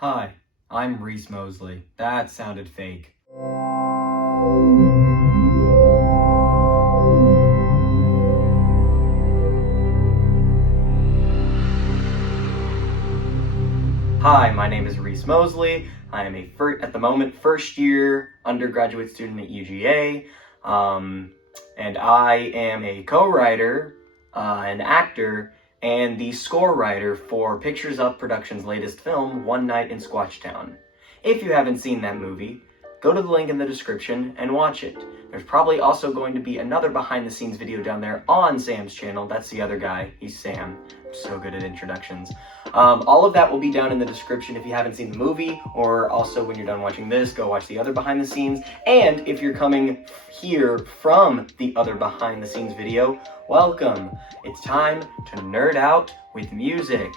Hi, I'm Reece Moseley. That sounded fake. Hi, my name is Reece Moseley. I am at the moment, first year undergraduate student at UGA. And I am a co-writer, an actor, and the score writer for Pictures Up Productions' latest film, One Night in SquatchTown. If you haven't seen that movie, go to the link in the description and watch it. There's probably also going to be another behind-the-scenes video down there on Sam's channel. That's the other guy. He's Sam. I'm so good at introductions. All of that will be down in the description if you haven't seen the movie, or also when you're done watching this, go watch the other behind-the-scenes. And if you're coming here from the other behind-the-scenes video, welcome. It's time to nerd out with music.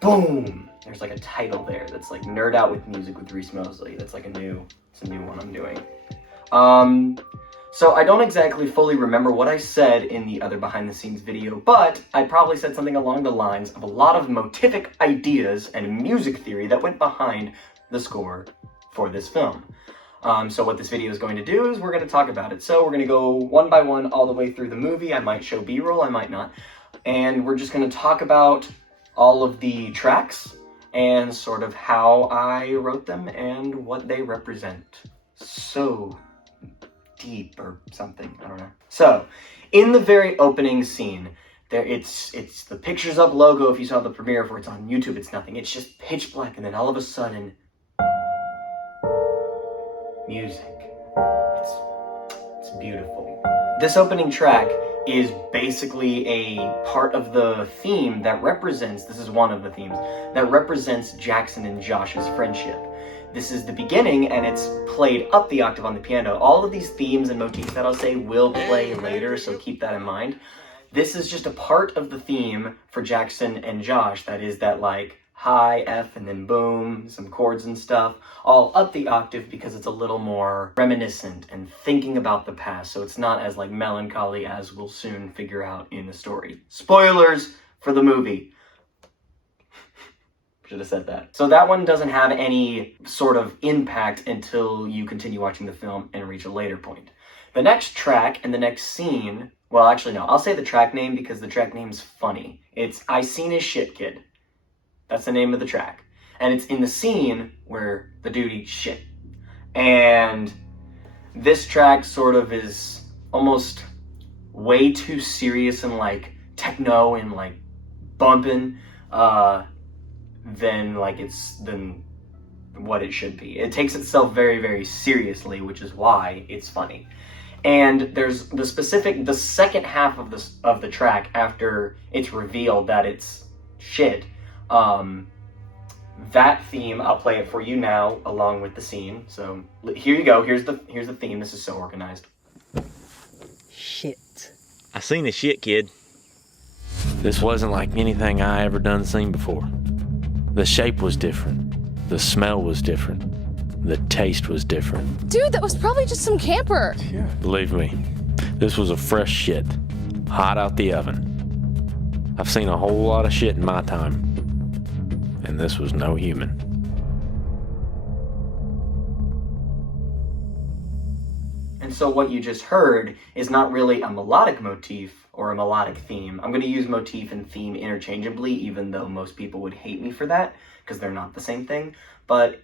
Boom! There's like a title there that's like Nerd Out with Music with Reece Moseley. That's like it's a new one I'm doing. So I don't exactly fully remember what I said in the other behind the scenes video, but I probably said something along the lines of a lot of motivic ideas and music theory that went behind the score for this film. So what this video is going to do is we're going to talk about it. So we're going to go one by one all the way through the movie. I might show B-roll, I might not. And we're just going to talk about all of the tracks and sort of how I wrote them and what they represent. So deep or something, I don't know. So, in the very opening scene, it's the Pictures Up logo. If you saw the premiere for it's on YouTube, it's nothing. It's just pitch black, and then all of a sudden, music. It's beautiful. This opening track is basically a part of the theme that represents, this is one of the themes, that represents Jackson and Josh's friendship. This is the beginning, and it's played up the octave on the piano. All of these themes and motifs that I'll say will play later, so keep that in mind. This is just a part of the theme for Jackson and Josh, that is that like high F and then boom, some chords and stuff, all up the octave because it's a little more reminiscent and thinking about the past, so it's not as like melancholy as we'll soon figure out in the story. Spoilers for the movie. Should have said that. So that one doesn't have any sort of impact until you continue watching the film and reach a later point. The next track and the next scene, well actually no, I'll say the track name because the track name's funny. It's I Seen His Shit Kid. That's the name of the track. And it's in the scene where the dude eats shit. And this track sort of is almost way too serious and like techno and like bumping than what it should be. It takes itself very, very seriously, which is why it's funny. And there's the second half of the track after it's revealed that it's shit. That theme, I'll play it for you now along with the scene. So here you go. Here's the theme. This is so organized. Shit. I seen the shit, kid. This wasn't like anything I ever seen before. The shape was different. The smell was different. The taste was different. Dude, that was probably just some camper. Yeah. Believe me, this was a fresh shit, hot out the oven. I've seen a whole lot of shit in my time, and this was no human. And so what you just heard is not really a melodic motif or a melodic theme. I'm going to use motif and theme interchangeably, even though most people would hate me for that, because they're not the same thing. But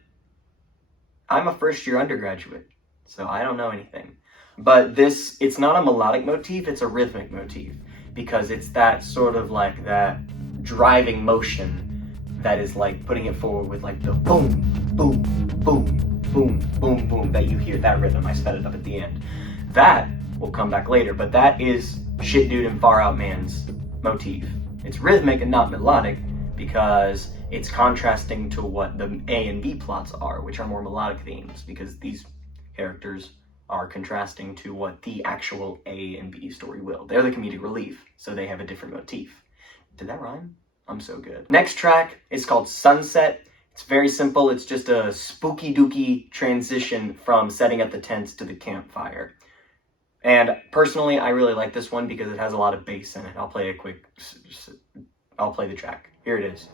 I'm a first-year undergraduate, so I don't know anything. But it's not a melodic motif, it's a rhythmic motif, because it's that sort of like that driving motion that is like putting it forward with like the boom, boom, boom, boom, boom, boom, that you hear, that rhythm. I sped it up at the end. That will come back later, but that is Shit Dude and Far Out Man's motif. It's rhythmic and not melodic because it's contrasting to what the A and B plots are, which are more melodic themes, because these characters are contrasting to what the actual A and B story will. They're the comedic relief, so they have a different motif. Did that rhyme? I'm so good. Next track is called Sunset. It's very simple. It's just a spooky dooky transition from setting up the tents to the campfire. And personally, I really like this one because it has a lot of bass in it. I'll play the track. Here it is.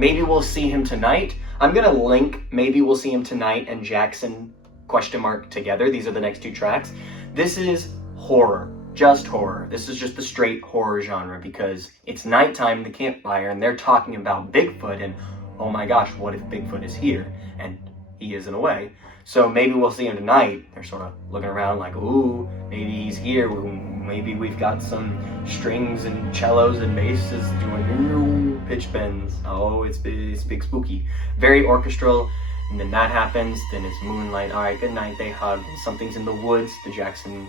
Maybe we'll see him tonight. I'm gonna link Maybe We'll See Him Tonight and Jackson ? Together. These are the next two tracks. This is horror, just horror. This is just the straight horror genre because it's nighttime in the campfire and they're talking about Bigfoot and oh my gosh, what if Bigfoot is here? And he is in a way. So maybe we'll see him tonight. They're sort of looking around like, ooh, maybe he's here. Maybe we've got some strings and cellos and basses doing pitch bends. Oh, it's big spooky. Very orchestral. And then that happens, then it's moonlight, all right, good night, they hug, and something's in the woods, the Jackson ?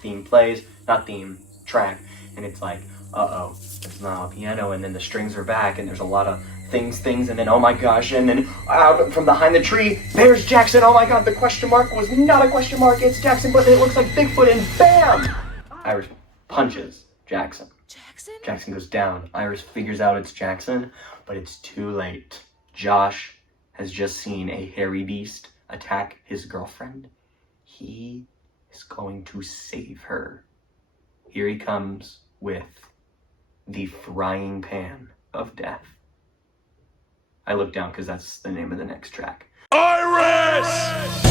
Theme plays, not theme, track, and it's like, uh-oh, it's not a piano, and then the strings are back, and there's a lot of things, and then, oh my gosh, and then out from behind the tree, there's Jackson, oh my god, the question mark was not a question mark, it's Jackson, but it looks like Bigfoot, and bam! Iris punches Jackson. Jackson goes down. Iris figures out it's Jackson, but it's too late. Josh has just seen a hairy beast attack his girlfriend. He is going to save her. Here he comes with the frying pan of death. I look down because that's the name of the next track. Iris!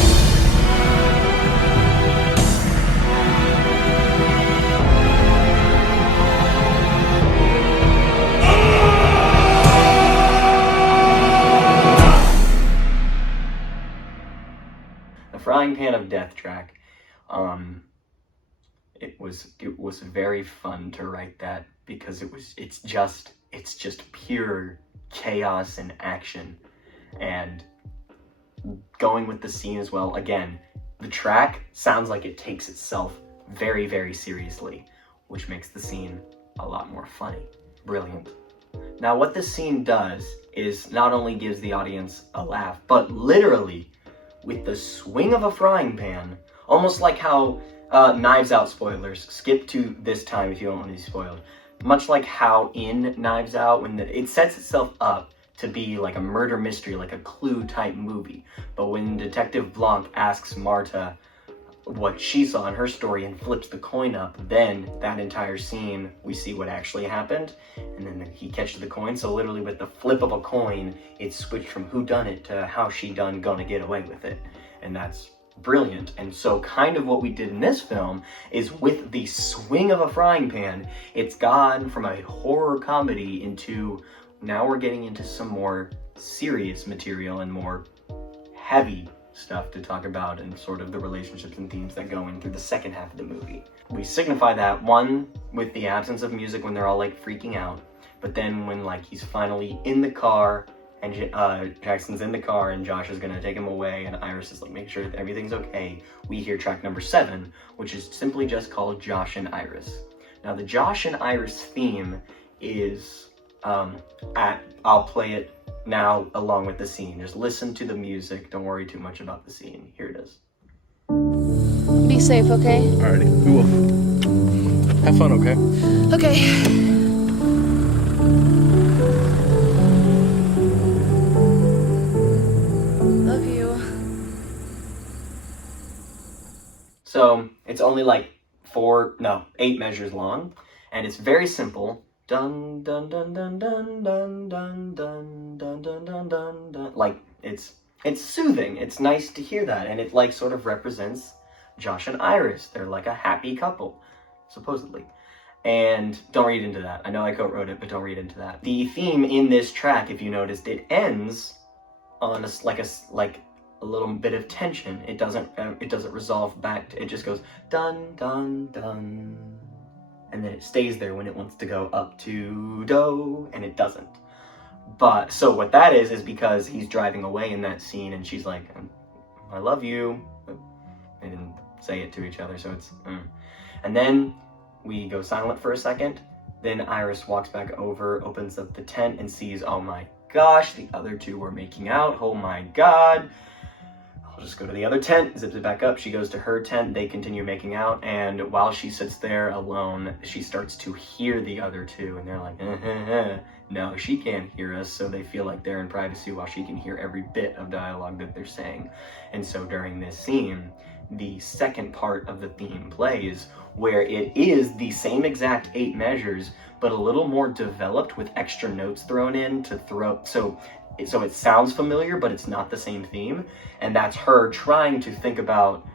Frying Pan of Death track. It was very fun to write that because it's just pure chaos and action, and going with the scene as well. Again, the track sounds like it takes itself very, very seriously, which makes the scene a lot more funny. Brilliant. Now, what this scene does is not only gives the audience a laugh, but literally with the swing of a frying pan, almost like how Knives Out, spoilers, skip to this time if you don't want to be spoiled, much like how in Knives Out, when it sets itself up to be like a murder mystery, like a Clue type movie, but when Detective Blanc asks Marta what she saw in her story and flips the coin up, then that entire scene, we see what actually happened, and then he catches the coin. So literally with the flip of a coin, it switched from who done it to how she done gonna get away with it. And that's brilliant. And so kind of what we did in this film is with the swing of a frying pan, it's gone from a horror comedy into, now we're getting into some more serious material and more heavy stuff to talk about and sort of the relationships and themes that go in through the second half of the movie. We signify that, one, with the absence of music when they're all like freaking out, but then when like he's finally in the car and Jackson's in the car and Josh is gonna take him away and Iris is like make sure that everything's okay, we hear track number 7, which is simply just called Josh and Iris. Now the Josh and Iris theme is, I'll play it now along with the scene. Just listen to the music, don't worry too much about the scene. Here it is. Be safe, okay? Alrighty, we will. Have fun, okay? Okay. Love you. So it's only like 8 measures long, and it's very simple. Dun dun dun dun dun dun dun dun dun dun dun dun dun. Like it's soothing. It's nice to hear that, and it like sort of represents Josh and Iris. They're like a happy couple, supposedly. And don't read into that. I know I co-wrote it, but don't read into that. The theme in this track, if you noticed, it ends on a little bit of tension. It doesn't resolve back. It just goes dun dun dun. And then it stays there when it wants to go up to do, and it doesn't. But, so what that is because he's driving away in that scene, and she's like, I love you. But they didn't say it to each other, so it's, And then we go silent for a second, then Iris walks back over, opens up the tent, and sees, oh my gosh, the other two were making out, oh my god. I'll just go to the other tent, zips it back up, she goes to her tent, they continue making out, and while she sits there alone, she starts to hear the other two, and they're like, no, she can't hear us, so they feel like they're in privacy while she can hear every bit of dialogue that they're saying. And so during this scene, the second part of the theme plays, where it is the same exact 8 measures, but a little more developed with extra notes thrown in to throw, so it sounds familiar, but it's not the same theme. And that's her trying to think about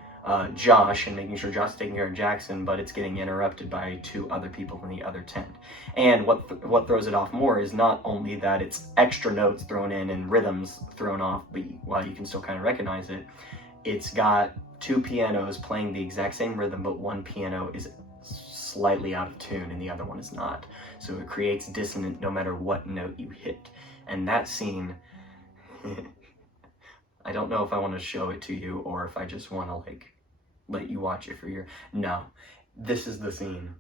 Josh and making sure Josh is taking care of Jackson, but it's getting interrupted by 2 other people in the other tent. And what throws it off more is not only that it's extra notes thrown in and rhythms thrown off, but while you can still kind of recognize it, it's got 2 pianos playing the exact same rhythm, but one piano is slightly out of tune and the other one is not. So it creates dissonant no matter what note you hit. And that scene, I don't know if I want to show it to you or if I just want to like let you watch it for your, no, this is the scene.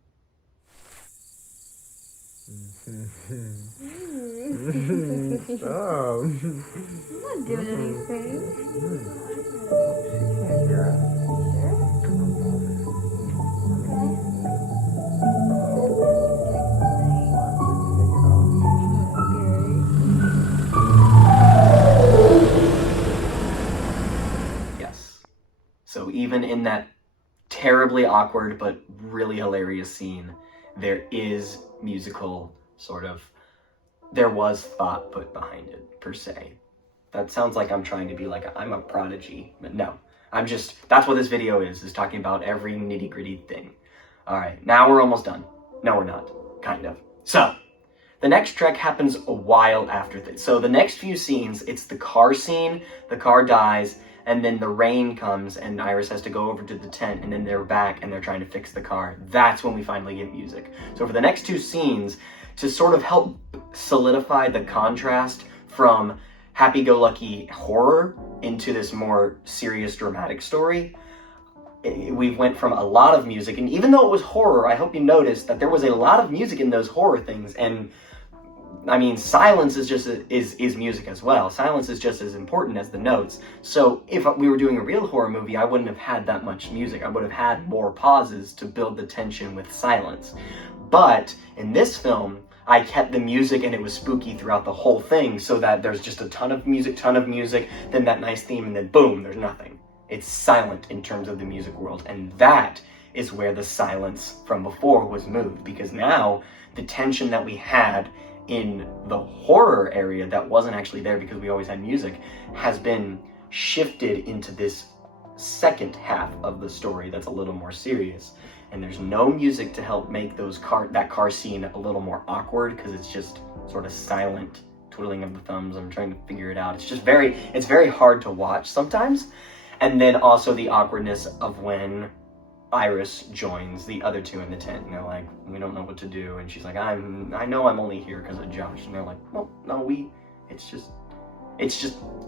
Stop. I'm not doing anything. Yes. So even in that terribly awkward but really hilarious scene, there is musical sort of, there was thought put behind it, per se. That sounds like I'm trying to be like, I'm a prodigy, but no. That's what this video is talking about every nitty gritty thing. All right, now we're almost done. No, we're not, kind of. So, the next trek happens a while after this. So the next few scenes, it's the car scene, the car dies, and then the rain comes and Iris has to go over to the tent, and then they're back and they're trying to fix the car. That's when we finally get music. So for the next 2 scenes, to sort of help solidify the contrast from happy-go-lucky horror into this more serious dramatic story, we went from a lot of music, and even though it was horror, I hope you noticed that there was a lot of music in those horror things. And I mean, silence is just is music as well. Silence is just as important as the notes. So if we were doing a real horror movie, I wouldn't have had that much music. I would have had more pauses to build the tension with silence. But in this film, I kept the music and it was spooky throughout the whole thing, so that there's just a ton of music, then that nice theme, and then boom, there's nothing. It's silent in terms of the music world, and that is where the silence from before was moved, because now the tension that we had in the horror area that wasn't actually there because we always had music has been shifted into this second half of the story that's a little more serious. And there's no music to help make that car scene a little more awkward, because it's just sort of silent twiddling of the thumbs. I'm trying to figure it out. It's very hard to watch sometimes. And then also the awkwardness of when Iris joins the other 2 in the tent, and they're like, we don't know what to do. And she's like, I know I'm only here because of Josh. And they're like, well, no, it's just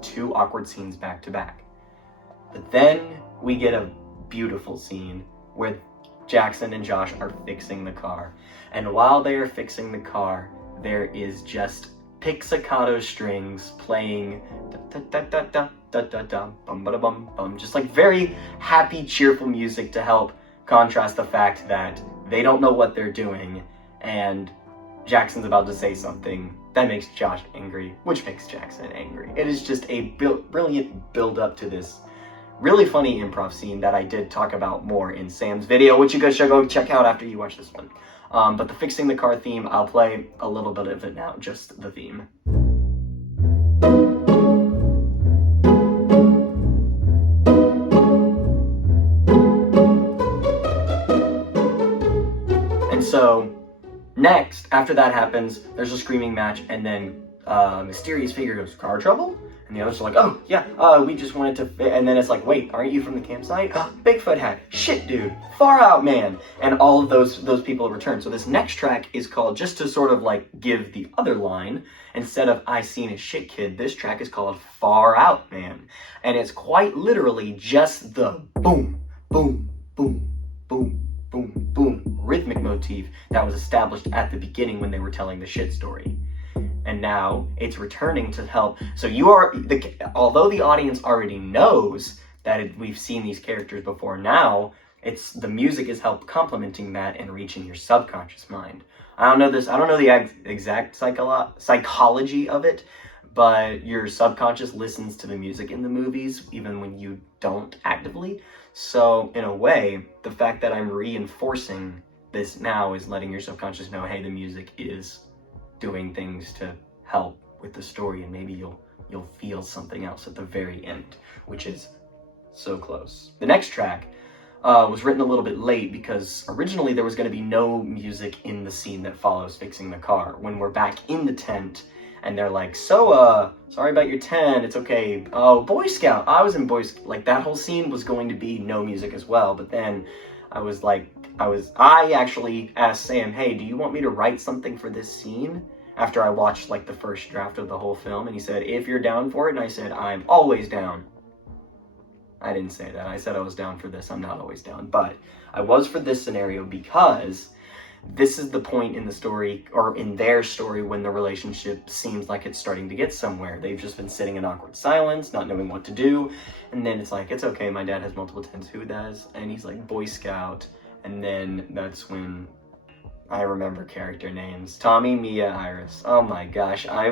2 awkward scenes back to back. But then we get a beautiful scene where Jackson and Josh are fixing the car. And while they are fixing the car, there is just pizzicato strings playing da da da da da da da bum ba da bum bum, just like very happy, cheerful music to help contrast the fact that they don't know what they're doing, and Jackson's about to say something that makes Josh angry, which makes Jackson angry. It is just a brilliant build up to this really funny improv scene that I did talk about more in Sam's video, which you guys should go check out after you watch this one. But the fixing the car theme, I'll play a little bit of it now, just the theme. And so, next, after that happens, there's a screaming match, and then mysterious figure goes, car trouble? And the others are like, oh, yeah, we just wanted to, and then it's like, wait, aren't you from the campsite? Bigfoot hat, shit, dude, far out, man. And all of those people return. So this next track is called, just to sort of like give the other line, instead of I Seen a Shit Kid, this track is called Far Out, Man. And it's quite literally just the boom, boom, boom, boom, boom, boom rhythmic motif that was established at the beginning when they were telling the shit story. And now it's returning to help. So although the audience already knows that we've seen these characters before, now the music is help complementing that and reaching your subconscious mind. I don't know the exact psychology of it, but your subconscious listens to the music in the movies even when you don't actively. So in a way, the fact that I'm reinforcing this now is letting your subconscious know, hey, the music is doing things to help with the story, and maybe you'll feel something else at the very end, which is so close. The next track was written a little bit late because originally there was going to be no music in the scene that follows fixing the car. When we're back in the tent and they're like, so sorry about your tent, it's okay. Oh, Boy Scout, I was in Boy Scout. Like, that whole scene was going to be no music as well, but then I actually asked Sam, hey, do you want me to write something for this scene? After I watched like the first draft of the whole film, and he said, if you're down for it, and I said, I'm always down. I didn't say that. I said I was down for this. I'm not always down, but I was for this scenario because this is the point in the story, or in their story, when the relationship seems like it's starting to get somewhere. They've just been sitting in awkward silence, not knowing what to do, and then it's like, it's okay, my dad has multiple tents, who does? And he's like, Boy Scout, and then that's when I remember character names. Tommy, Mia, Iris. Oh my gosh, I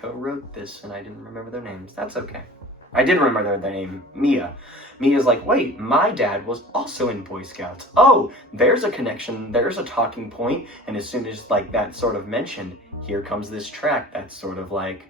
co-wrote this and I didn't remember their names. That's okay. I did remember their name, Mia. Mia's like, wait, my dad was also in Boy Scouts. Oh, there's a connection, there's a talking point, and as soon as like that sort of mentioned, here comes this track that's sort of like,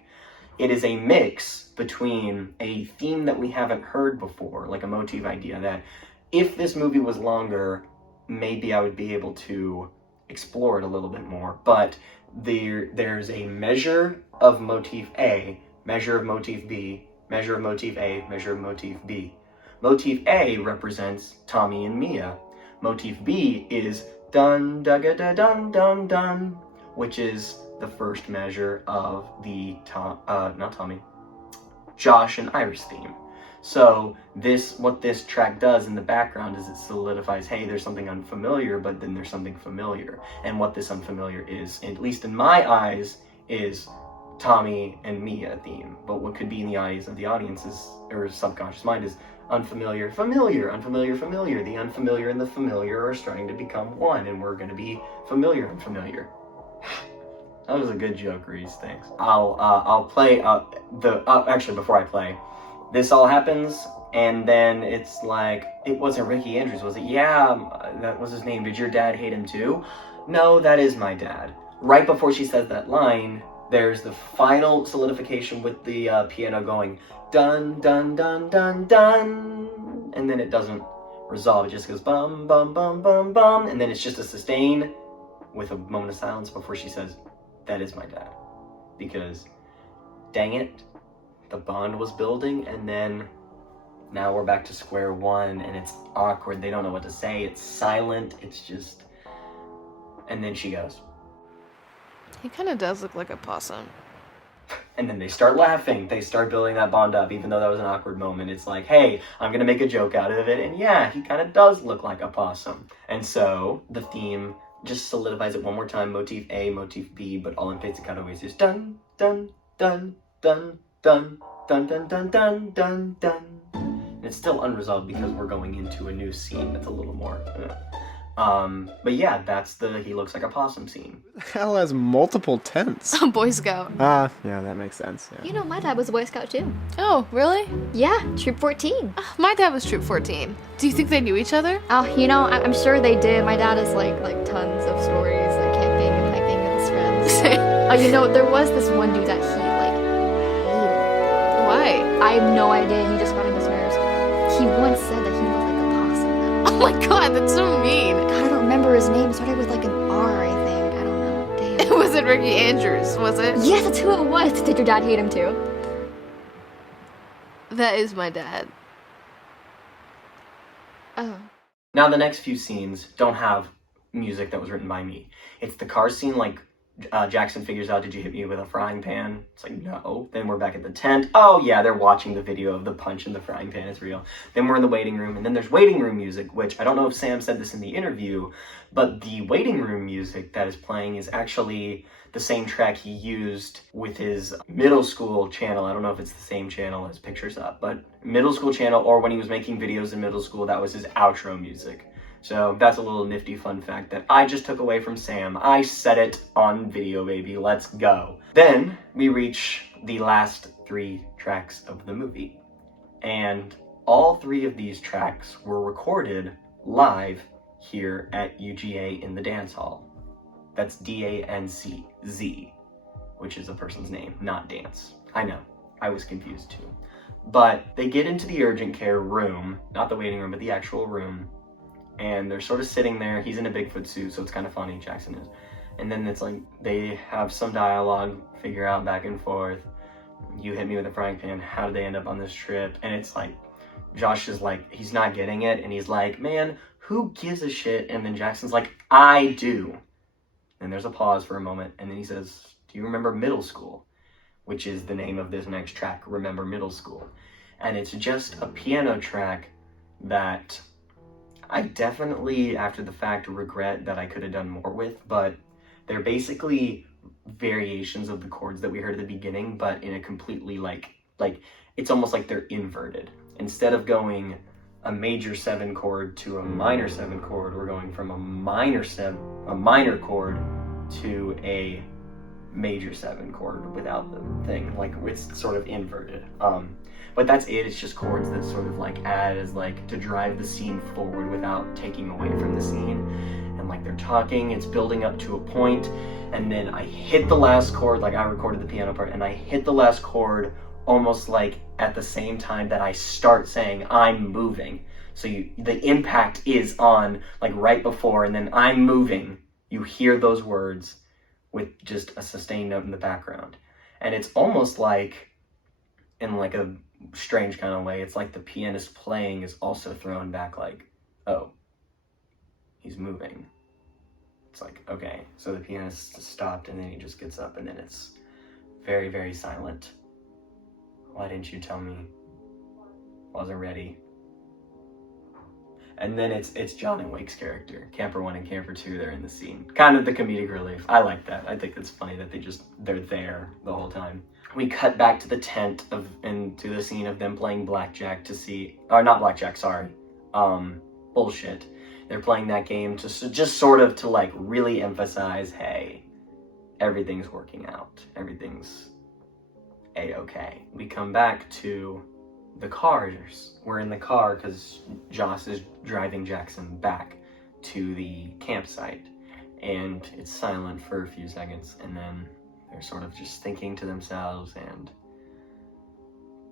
it is a mix between a theme that we haven't heard before, like a motif idea that if this movie was longer, maybe I would be able to explore it a little bit more, but there's a measure of motif A, measure of motif B, measure of motif A, measure of motif B. Motif A represents Tommy and Mia. Motif B is dun da ga da dun dun dun, which is the first measure of the Josh and Iris theme. So what this track does in the background is it solidifies, hey, there's something unfamiliar, but then there's something familiar. And what this unfamiliar is, at least in my eyes, is Tommy and Mia theme. But what could be in the eyes of the audience is, or subconscious mind, is unfamiliar, familiar, unfamiliar, familiar. The unfamiliar and the familiar are starting to become one, and we're going to be familiar and familiar. That was a good joke, Reece. Thanks. I'll play actually, before I play, this all happens, and then it's like, it wasn't Ricky Andrews, was it? Yeah, that was his name. Did your dad hate him too? No, that is my dad. Right before she says that line, there's the final solidification with the piano going dun dun dun dun dun, and then it doesn't resolve. It just goes bum bum bum bum bum, and then it's just a sustain with a moment of silence before she says, that is my dad. Because, dang it, the bond was building, and then now we're back to square one, and it's awkward. They don't know what to say. It's silent. It's just, and then she goes. He kind of does look like a possum. And then they start laughing. They start building that bond up, even though that was an awkward moment. It's like, hey, I'm going to make a joke out of it. And yeah, he kind of does look like a possum. And so the theme just solidifies it one more time. Motif A, motif B, but all in fades and cutaways is dun, dun, dun, dun, dun, dun, dun, dun, dun, dun, dun. And it's still unresolved because we're going into a new scene that's a little more... but yeah, that's the he looks like a possum scene. Hell has multiple tents. Boy Scout. Yeah, that makes sense. Yeah. You know, my dad was a Boy Scout too. Oh, really? Yeah, Troop 14. My dad was Troop 14. Do you think they knew each other? Oh, you know, I'm sure they did. My dad has like tons of stories, like camping and hiking with his friends. You know, there was this one dude that he like hated. Why? I have no idea. He just got on his nerves. He once said that he looked like a possum. Oh my god, that's so mean. God, I don't remember his name. It started with like an R, I think. I don't know. Damn. It wasn't Ricky Andrews, was it? Yes, that's who it was. Did your dad hate him too? That is my dad. Oh. Now the next few scenes don't have music that was written by me. It's the car scene, like Jackson figures out, did you hit me with a frying pan? It's like, no. Then we're back at the tent. Oh yeah, they're watching the video of the punch in the frying pan. It's real. Then we're in the waiting room, and then there's waiting room music, which I don't know if Sam said this in the interview, but the waiting room music that is playing is actually the same track he used with his middle school channel. I don't know if it's the same channel as Pictures Up, but middle school channel, or when he was making videos in middle school, that was his outro music. So that's a little nifty fun fact that I just took away from Sam. I said it on video, baby. Let's go. Then we reach the last 3 tracks of the movie. And all 3 of these tracks were recorded live here at UGA in the dance hall. That's D-A-N-C-Z, which is a person's name, not dance. I know, I was confused too. But they get into the urgent care room, not the waiting room, but the actual room, and they're sort of sitting there. He's in a Bigfoot suit, so it's kind of funny, Jackson is. And then it's like, they have some dialogue, figure out back and forth. You hit me with a frying pan, how did they end up on this trip? And it's like, Josh is like, he's not getting it, and he's like, man, who gives a shit? And then Jackson's like, I do. And there's a pause for a moment, and then he says, do you remember middle school? Which is the name of this next track, Remember Middle School. And it's just a piano track that I definitely, after the fact, regret that I could have done more with, but they're basically variations of the chords that we heard at the beginning, but in a completely like it's almost like they're inverted. Instead of going a major 7 chord to a minor 7 chord, we're going from a minor chord to a major 7 chord without the thing. Like, it's sort of inverted. But that's it. It's just chords that sort of like add as like to drive the scene forward without taking away from the scene. And like they're talking, it's building up to a point, and then I hit the last chord, like I recorded the piano part, and I hit the last chord almost like at the same time that I start saying I'm moving. So the impact is on like right before, and then I'm moving. You hear those words with just a sustained note in the background. And it's almost like, in like a strange kind of way, it's like the pianist playing is also thrown back like, oh, he's moving. It's like, okay, so the pianist stopped, and then he just gets up, and then it's very, very silent. Why didn't you tell me? Wasn't ready. And then it's John and Wake's character. Camper 1 and Camper 2, they're in the scene. Kind of the comedic relief. I like that. I think it's funny that they're there the whole time. We cut back to the tent and to the scene of them playing blackjack to see, or not blackjack, sorry. Bullshit. They're playing that game to just sort of to like really emphasize, hey, everything's working out. Everything's A-okay. We come back to the cars. We're in the car because Joss is driving Jackson back to the campsite, and it's silent for a few seconds, and then they're sort of just thinking to themselves, and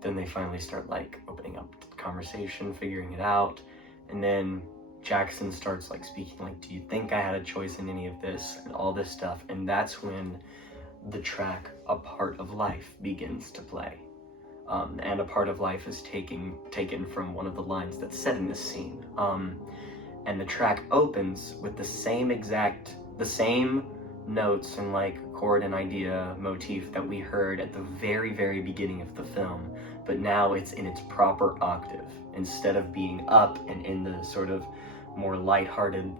then they finally start like opening up the conversation, figuring it out, and then Jackson starts like speaking like, do you think I had a choice in any of this, and all this stuff, and that's when the track A Part of Life begins to play. And A Part of Life is taken from one of the lines that's said in this scene. And the track opens with the same notes and like chord and idea motif that we heard at the very, very beginning of the film, but now it's in its proper octave. Instead of being up and in the sort of more lighthearted,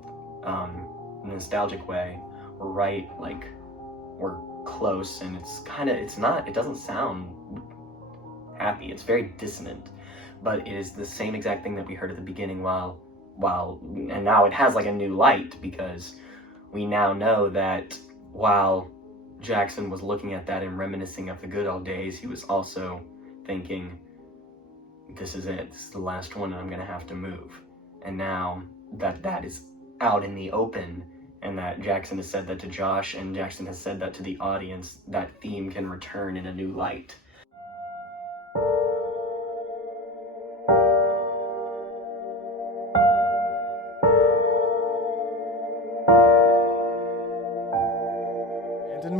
nostalgic way, we're close, and it doesn't sound happy. It's very dissonant, but it is the same exact thing that we heard at the beginning and now it has like a new light, because we now know that while Jackson was looking at that and reminiscing of the good old days, he was also thinking, this is it, this is the last one, and I'm gonna have to move. And now that is out in the open, and that Jackson has said that to Josh, and Jackson has said that to the audience, that theme can return in a new light.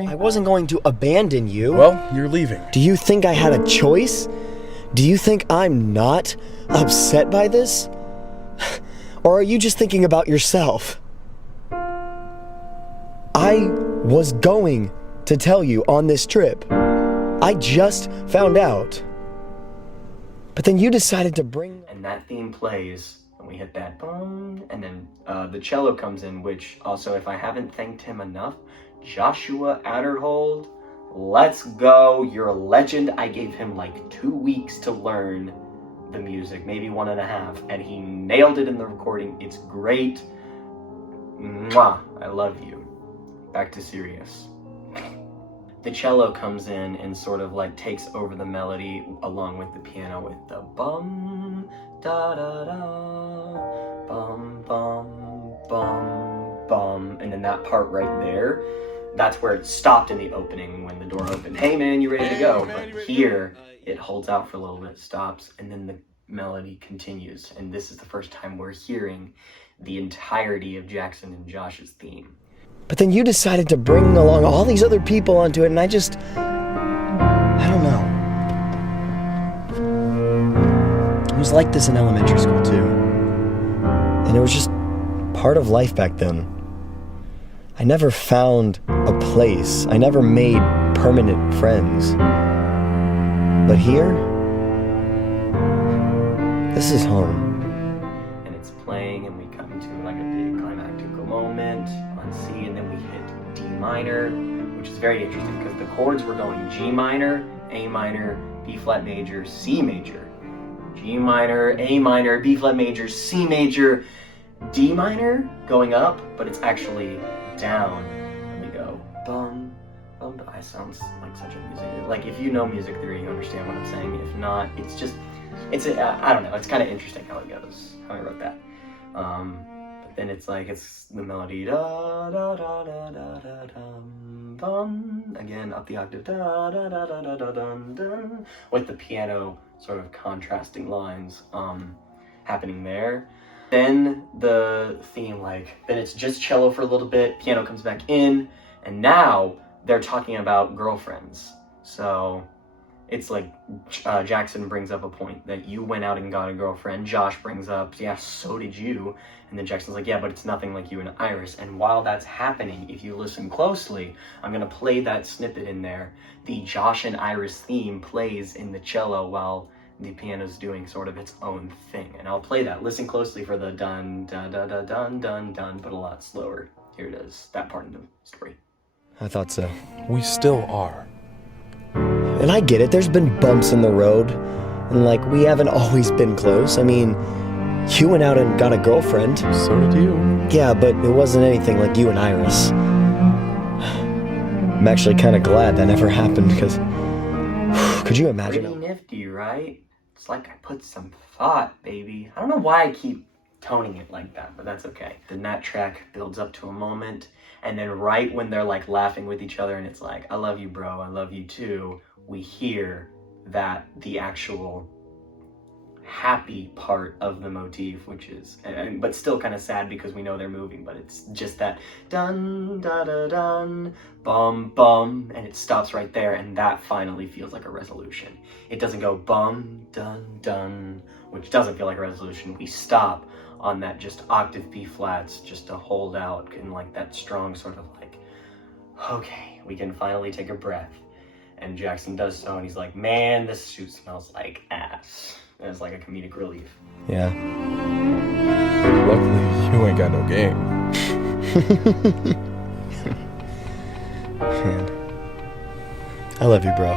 I wasn't going to abandon you. Well, you're leaving. Do you think I had a choice? Do you think I'm not upset by this? Or are you just thinking about yourself? I was going to tell you on this trip. I just found out. But then you decided to bring... And that theme plays, and we hit that boom, and then the cello comes in, which also, if I haven't thanked him enough, Joshua Adderhold, let's go, you're a legend. I gave him like 2 weeks to learn the music, maybe 1.5, and he nailed it in the recording. It's great. Mwah, I love you. Back to serious. the cello comes in and sort of like takes over the melody along with the piano with the bum, da da da, bum, bum, bum, bum. And then that part right there, that's where it stopped in the opening when the door opened. Hey man, you ready to go? But here, it holds out for a little bit, stops, and then the melody continues. And this is the first time we're hearing the entirety of Jackson and Josh's theme. But then you decided to bring along all these other people onto it, and I don't know. It was like this in elementary school too. And it was just part of life back then. I never found a place. I never made permanent friends. But here, this is home. And it's playing, and we come to like a big climactical moment on C, and then we hit D minor, which is very interesting because the chords were going G minor, A minor, B flat major, C major, G minor, A minor, B flat major, C major, D minor going up, but it's actually down. And we go bum, bum. I sound like such a music. Like if you know music theory, you understand what I'm saying. If not, it's just, I don't know. It's kind of interesting how it goes, how I wrote that. But then it's like, it's the melody, da da da da da da dum bum. Again, up the octave, da da da da da da dum dum. With the piano sort of contrasting lines happening there. Then the theme, then it's just cello for a little bit, piano comes back in, and now they're talking about girlfriends. So it's like Jackson brings up a point that you went out and got a girlfriend. Josh brings up, yeah, so did you. And then Jackson's like, yeah, but it's nothing like you and Iris. And while that's happening, if you listen closely, I'm going to play that snippet in there. The Josh and Iris theme plays in the cello while the piano's doing sort of its own thing. And I'll play that. Listen closely for the dun, da, da, da, dun, dun, dun, but a lot slower. Here it is, that part in the story. I thought so. We still are. And I get it, there's been bumps in the road, and we haven't always been close. I mean, you went out and got a girlfriend. So did you. Yeah, but it wasn't anything like you and Iris. I'm actually kind of glad that never happened, because could you imagine? Pretty nifty, right? It's like I put some thought, baby. I don't know why I keep toning it like that, but that's okay. Then that track builds up to a moment, and then right when they're laughing with each other and it's like, I love you, bro, I love you too, we hear that the actual happy part of the motif, which is, but still kind of sad because we know they're moving, but it's just that dun, da, da, dun, bum, bum, and it stops right there, and that finally feels like a resolution. It doesn't go bum, dun, dun, which doesn't feel like a resolution. We stop on that just octave B flats just to hold out in that strong sort of okay, we can finally take a breath. And Jackson does so, and he's like, man, this suit smells like ass. And it's like a comedic relief. Yeah. Luckily, you ain't got no game. Man. I love you, bro.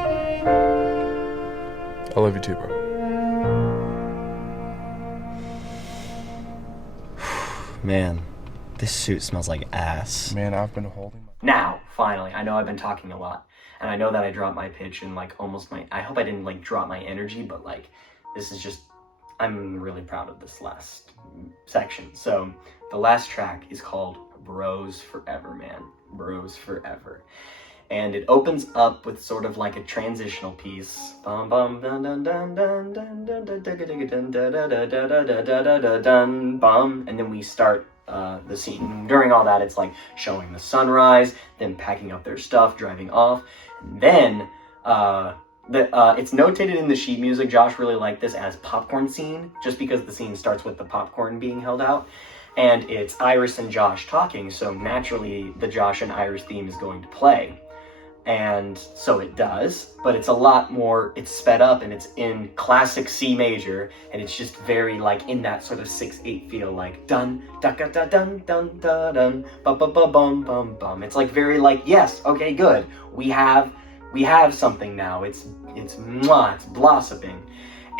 I love you too, bro. Man, this suit smells like ass. Man, I've been holding my... Now, finally, I know I've been talking a lot, and I know that I dropped my pitch and almost I hope I didn't drop my energy, but this is just, I'm really proud of this last section. So the last track is called Bros Forever, man. Bros Forever. And it opens up with sort of a transitional piece. Bum bum dun dun dun dun dun dun dun dun dun dun dun dun bum, and then we start the scene. During all that, it's showing the sunrise, them packing up their stuff, driving off. And then it's notated in the sheet music. Josh really liked this as popcorn scene, just because the scene starts with the popcorn being held out. And it's Iris and Josh talking, so naturally the Josh and Iris theme is going to play. And so it does, but it's a lot more, it's sped up and it's in classic C major, and it's just very in that sort of 6/8 feel, dun da da da dun dun da dun ba ba ba bum bum bum. It's very yes, okay, good. We have something now. It's mwah, it's blossoming.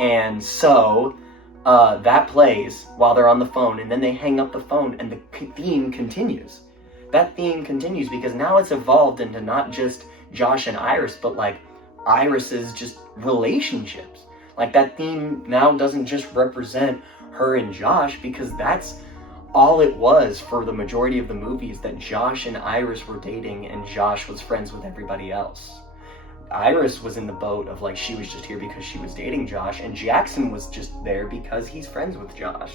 And so that plays while they're on the phone, and then they hang up the phone and the theme continues. That theme continues because now it's evolved into not just Josh and Iris, but like Iris's just relationships. Like that theme now doesn't just represent her and Josh, because that's all it was for the majority of the movie, is that Josh and Iris were dating and Josh was friends with everybody else. Iris was in the boat of like, she was just here because she was dating Josh, and Jackson was just there because he's friends with Josh.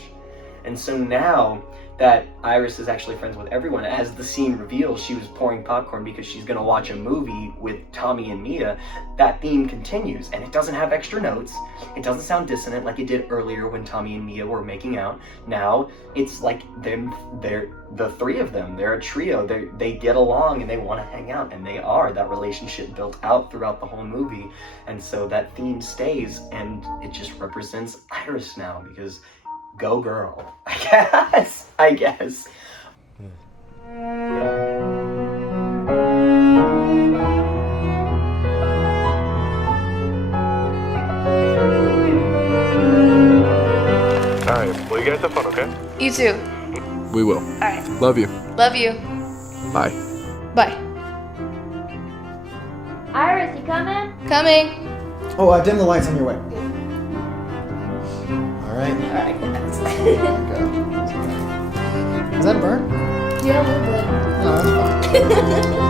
And so now that Iris is actually friends with everyone, as the scene reveals, she was pouring popcorn because she's gonna watch a movie with Tommy and Mia, that theme continues, and it doesn't have extra notes. It doesn't sound dissonant like it did earlier when Tommy and Mia were making out. Now it's like they're the three of them. They're a trio. They get along and they want to hang out, and they are. That relationship built out throughout the whole movie, and so that theme stays, and it just represents Iris now, because go girl, I guess. Alright, well, you guys have fun, okay? You too. We will. Alright. Love you. Love you. Bye. Bye. Iris, you coming? Coming. Oh, dim the lights on your way. All right. Is that burnt? Yeah, a little bit. No, that's fine.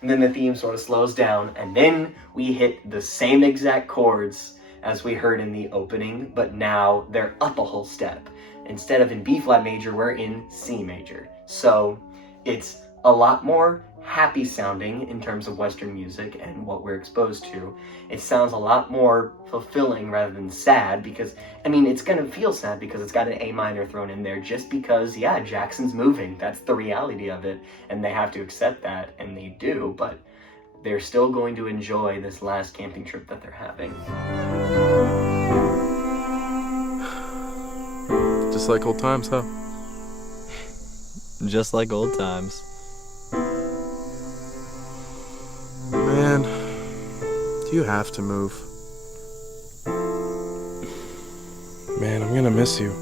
And then the theme sort of slows down, and then we hit the same exact chords as we heard in the opening, but now they're up a whole step. Instead of in B flat major, we're in C major. So it's a lot more happy sounding in terms of Western music and what we're exposed to. It sounds a lot more fulfilling rather than sad, because, I mean, it's gonna feel sad because it's got an A minor thrown in there just because, yeah, Jackson's moving. That's the reality of it, and they have to accept that, and they do, but they're still going to enjoy this last camping trip that they're having. Just like old times, huh? Just like old times. Man, do you have to move? Man, I'm gonna miss you.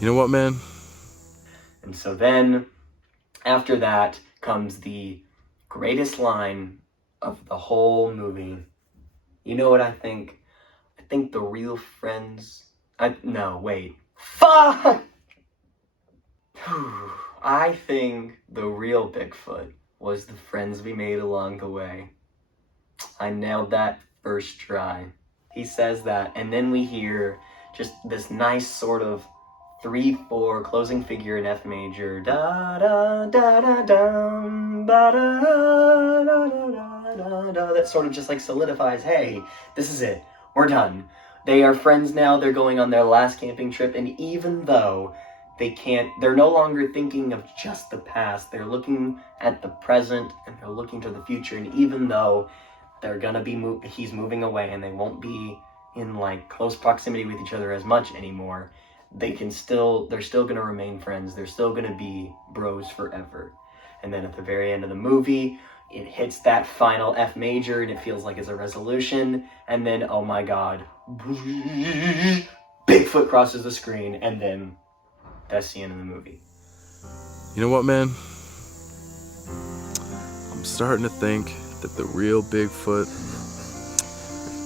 You know what, man? And so then, after that, comes the greatest line of the whole movie. You know what I think? I think the real friends... No, wait. Fuck! I think the real Bigfoot was the friends we made along the way. I nailed that first try. He says that, and then we hear just this nice sort of 3/4 closing figure in F major. Da da da da dum, ba da da da da da. That sort of just like solidifies, hey, this is it. We're done. They are friends now. They're going on their last camping trip, and even though they're no longer thinking of just the past. They're looking at the present, and they're looking to the future. And even though they're gonna be he's moving away, and they won't be in like close proximity with each other as much anymore, they're still gonna remain friends. They're still gonna be bros forever. And then at the very end of the movie, it hits that final F major, and it feels like it's a resolution. And then, oh my God, Bigfoot crosses the screen, and then that's the end of the movie. You know what, man? I'm starting to think that the real Bigfoot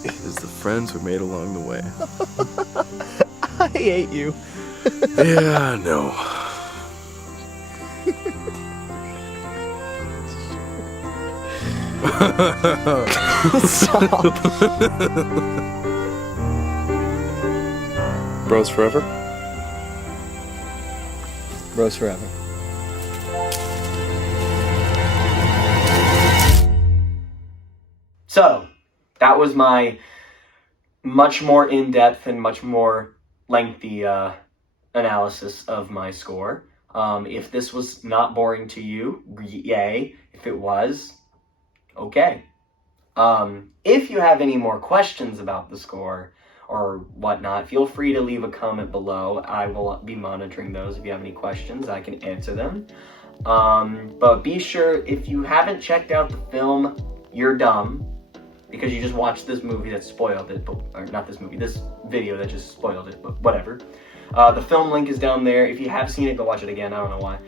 is the friends we made along the way. I hate you. Yeah, I know. Stop. Bros forever? Bros forever. So, that was my much more in-depth and much more lengthy analysis of my score. If this was not boring to you, yay. If it was, okay. If you have any more questions about the score or whatnot, feel free to leave a comment below. I will be monitoring those. If you have any questions, I can answer them. But be sure, if you haven't checked out the film, you're dumb. because you just watched this movie that spoiled it, or not this movie, this video that just spoiled it, but whatever. The film link is down there. If you have seen it, go watch it again. I don't know why.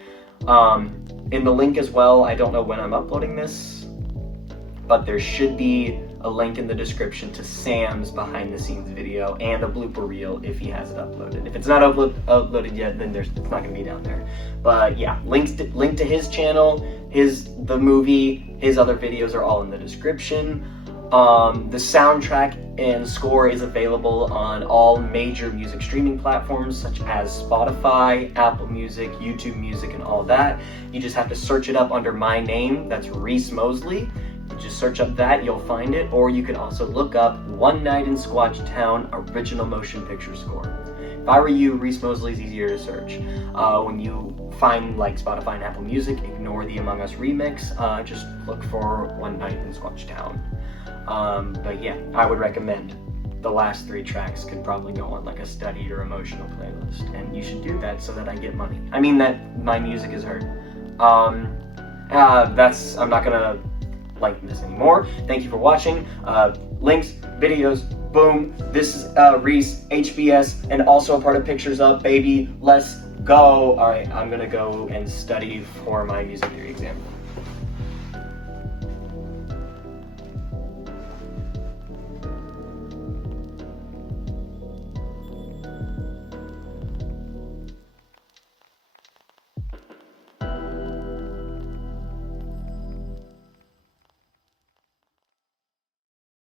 In the link as well, I don't know when I'm uploading this, but there should be a link in the description to Sam's behind the scenes video and a blooper reel if he has it uploaded. If it's not uploaded yet, then it's not going to be down there. But yeah, link to his channel, the movie, his other videos are all in the description. The soundtrack and score is available on all major music streaming platforms such as Spotify, Apple Music, YouTube Music, and all that. You just have to search it up under my name. That's Reece Moseley. You just search up that, you'll find it. Or you can also look up One Night in SquatchTown original motion picture score. If I were you, Reece Moseley is easier to search. When you find like Spotify and Apple Music, ignore the Among Us remix. Just look for One Night in SquatchTown. But yeah, I would recommend the last 3 tracks could probably go on like a study or emotional playlist, and you should do that so that I get money. I mean that my music is heard. I'm not gonna lengthen this anymore. Thank you for watching. Links, videos, boom. This is Reece, HBS, and also a part of Pictures Up, baby. Let's go. All right, I'm gonna go and study for my music theory exam.